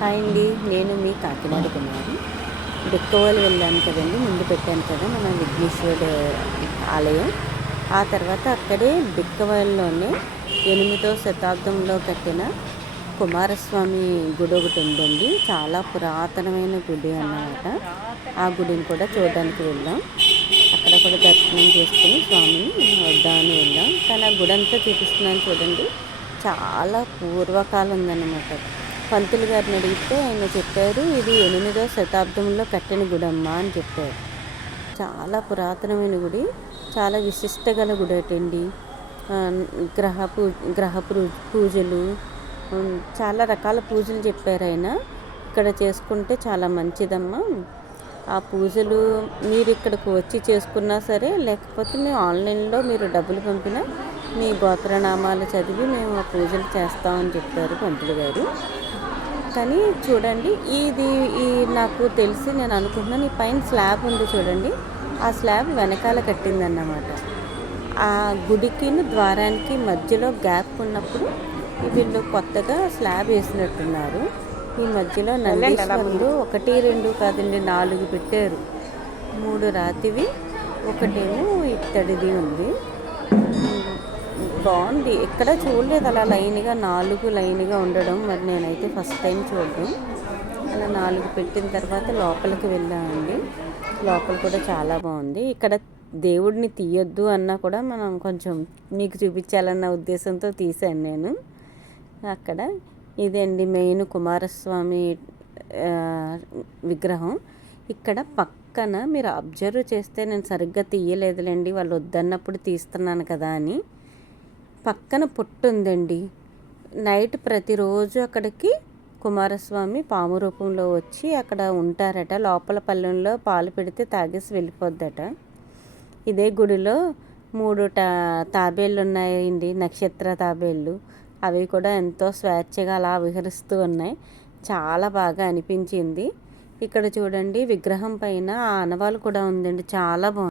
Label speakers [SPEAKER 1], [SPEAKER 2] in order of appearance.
[SPEAKER 1] Hi అండి నేను మీ కాకినాడ కుమారి. బిక్కవోలు వెళ్ళాను కదండి ముందు పెట్టాను కదా మన విఘ్నేశ్వరుడు ఆలయం. ఆ తర్వాత అక్కడే బిక్కవోలులోనే ఎనిమిదో శతాబ్దంలో కట్టిన కుమారస్వామి గుడి ఒకటి ఉందండి. చాలా పురాతనమైన గుడి అన్నమాట. ఆ గుడిని కూడా చూడడానికి వెళ్ళాం. అక్కడ కూడా దర్శనం చేసుకుని స్వామిని వద్దామని వెళ్దాం కానీ ఆ గుడి అంతా చూపిస్తున్నాను చూడండి చాలా పూర్వకాలం ఉందన్నమాట. పంతులు గారిని అడిగితే ఆయన చెప్పారు ఇది ఎనిమిదో శతాబ్దంలో కట్టిన గుడమ్మ అని చెప్పారు. చాలా పురాతనమైన గుడి చాలా విశిష్ట గల గుడి అటండి. గ్రహ పూ గ్రహ పూజలు చాలా రకాల పూజలు చెప్పారు ఆయన. ఇక్కడ చేసుకుంటే చాలా మంచిదమ్మా. ఆ పూజలు మీరు ఇక్కడికి వచ్చి చేసుకున్నా సరే లేకపోతే మేము ఆన్లైన్లో మీరు డబ్బులు పంపినా మీ గోత్రనామాలు చదివి మేము ఆ పూజలు చేస్తామని చెప్పారు పంతులు గారు. కానీ చూడండి ఇది ఈ నాకు తెలిసి నేను అనుకుంటున్నాను ఈ పైన స్లాబ్ ఉంది చూడండి. ఆ స్లాబ్ వెనకాల కట్టిందన్నమాట. ఆ గుడికి ద్వారానికి మధ్యలో గ్యాప్ ఉన్నప్పుడు వీళ్ళు కొత్తగా స్లాబ్ వేసినట్టున్నారు. ఈ మధ్యలో నందీశ్వరుడు ఒకటి రెండు కాదండి నాలుగు పెట్టారు. మూడు రాతివి ఒకటేమో ఇత్తడిది ఉంది. బాగుంది. ఎక్కడ చూడలేదు. అలా లైన్గా నాలుగు లైన్గా ఉండడం. మరి నేనైతే ఫస్ట్ టైం చూడడం. అలా నాలుగు పెట్టిన తర్వాత లోపలికి వెళ్ళామండి లోపల కూడా చాలా బాగుంది. ఇక్కడ దేవుడిని తీయొద్దు అన్నా కూడా మనం కొంచెం మీకు చూపించాలన్న ఉద్దేశంతో తీశాను నేను. అక్కడ ఇదండి మెయిన్ కుమారస్వామి విగ్రహం. ఇక్కడ పక్కన మీరు అబ్జర్వ్ చేస్తే నేను సరిగ్గా తీయలేదులేండి. వాళ్ళు వద్దన్నప్పుడు తీస్తున్నాను కదా అని. పక్కన పుట్టు ఉందండి నైట్ ప్రతిరోజు అక్కడికి కుమారస్వామి పాము రూపంలో వచ్చి అక్కడ ఉంటారట. లోపల పల్లెంలో పాలు పెడితే తాగేసి వెళ్ళిపోద్దట. ఇదే గుడిలో మూడు టా తాబేళ్ళు ఉన్నాయండి నక్షత్ర తాబేళ్ళు. అవి కూడా ఎంతో స్వేచ్ఛగా అలా విహరిస్తూ ఉన్నాయి. చాలా బాగా అనిపించింది. ఇక్కడ చూడండి విగ్రహం పైన ఆనవాలు కూడా ఉందండి. చాలా బాగుంది.